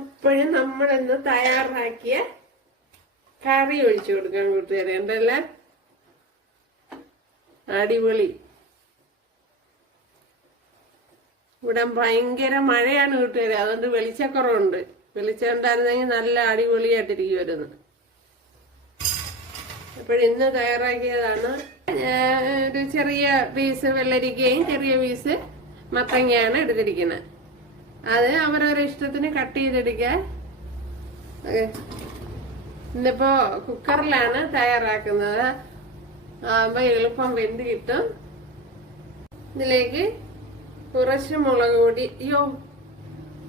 അപ്പോഴും നമ്മളിന്ന് തയ്യാറാക്കിയ കറി ഒഴിച്ചു കൊടുക്കാൻ കൂട്ടുകാരെ. ഉണ്ടല്ലേ, അടിപൊളി. ഇവിടെ ഭയങ്കര മഴയാണ് കൂട്ടുകാരെ, അതുകൊണ്ട് വെളിച്ചക്കുറവുണ്ട്. വെളിച്ചം ഉണ്ടായിരുന്നെങ്കിൽ നല്ല അടിപൊളിയായിട്ടിരിക്കുമായിരുന്നു. അപ്പോഴിന്ന് തയ്യാറാക്കിയതാണ് ഒരു ചെറിയ പീസ് വെള്ളരിക്കയും ചെറിയ പീസ് മത്തങ്ങയാണ് എടുത്തിരിക്കുന്നത്. അത് അവരവരുടെ ഇഷ്ടത്തിന് കട്ട് ചെയ്തെടുക്കാൻ. ഇന്നിപ്പോ കുക്കറിലാണ് തയ്യാറാക്കുന്നത്, ആകുമ്പോ എളുപ്പം വെന്ത് കിട്ടും. ഇതിലേക്ക് കുറച്ച് മുളക് പൊടി,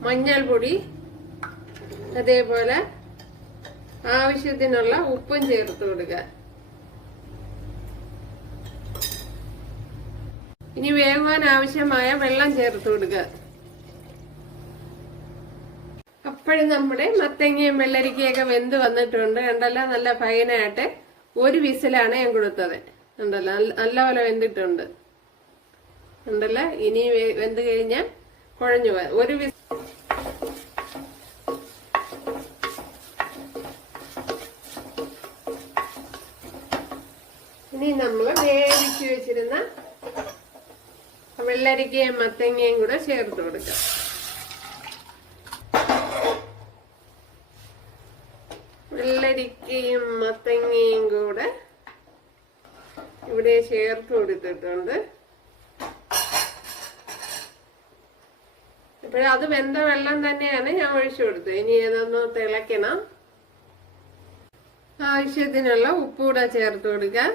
മഞ്ഞൾപ്പൊടി, അതേപോലെ ആവശ്യത്തിനുള്ള ഉപ്പും ചേർത്ത് കൊടുക്കുക. ഇനി വേവാൻ ആവശ്യമായ വെള്ളം ചേർത്ത് കൊടുക്കുക. അപ്പോഴും നമ്മുടെ മത്തങ്ങയും വെള്ളരിക്കയൊക്കെ വെന്ത് വന്നിട്ടുണ്ട്. കണ്ടല്ലോ, നല്ല ഫൈനായിട്ട്. ഒരു വിസിലാണ് ഞാൻ കൊടുത്തത്. ഉണ്ടല്ലോ, നല്ലപോലെ വെന്തിട്ടുണ്ട്. ഉണ്ടല്ലോ, ഇനി വെന്ത് കഴിഞ്ഞാൽ കുഴഞ്ഞു പോകാൻ ഒരു ഇനി നമ്മൾ വേവിച്ച് വെച്ചിരുന്ന വെള്ളരിക്കയും മത്തങ്ങയും കൂടെ ചേർത്ത് കൊടുക്കാം. വെള്ളരിക്കയും മത്തങ്ങയും കൂടെ ഇവിടെ ചേർത്ത് കൊടുത്തിട്ടുണ്ട്. അപ്പോഴത് വെന്ത വെള്ളം തന്നെയാണ് ഞാൻ ഒഴിച്ചു കൊടുത്തത്. ഇനി ഏതൊന്ന് തിളയ്ക്കണം. ആവശ്യത്തിനുള്ള ഉപ്പൂടെ ചേർത്ത് കൊടുക്കാം.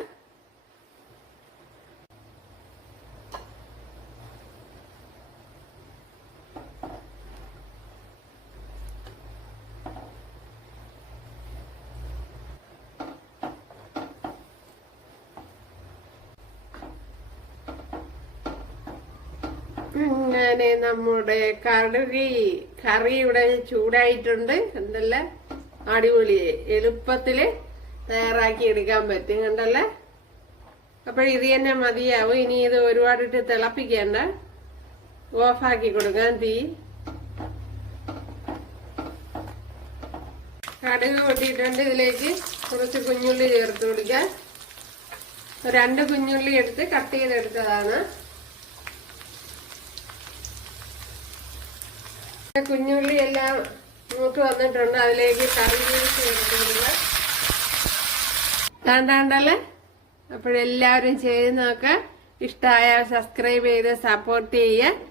അങ്ങനെ നമ്മുടെ കറി ഇവിടെ ചൂടായിട്ടുണ്ട്. എന്തല്ലേ അടിപൊളി, എളുപ്പത്തില് തയ്യാറാക്കി എടുക്കാൻ പറ്റും. കണ്ടല്ലേ, അപ്പോഴിത് തന്നെ മതിയാവും. ഇനി ഇത് ഒരുപാടിട്ട് തിളപ്പിക്കേണ്ട, ഓഫാക്കി കൊടുക്കാൻ തീ. കടുക് പൊട്ടിയിട്ടുണ്ട്. ഇതിലേക്ക് കുറച്ച് കുഞ്ഞുള്ളി ചേർത്ത് കൊടുക്കാം. 2 കുഞ്ഞുള്ളി എടുത്ത് കട്ട് ചെയ്തെടുത്തതാണ്. കുഞ്ഞുള്ളി എല്ലാം മൂത്ത് വന്നിട്ടുണ്ട്. അതിലേക്ക് കറി ചേർത്ത് കണ്ടല്ലേ. അപ്പോഴെല്ലാവരും ചെയ്ത് നോക്കാം. ഇഷ്ടമായാൽ സബ്സ്ക്രൈബ് ചെയ്ത് സപ്പോർട്ട് ചെയ്യുക.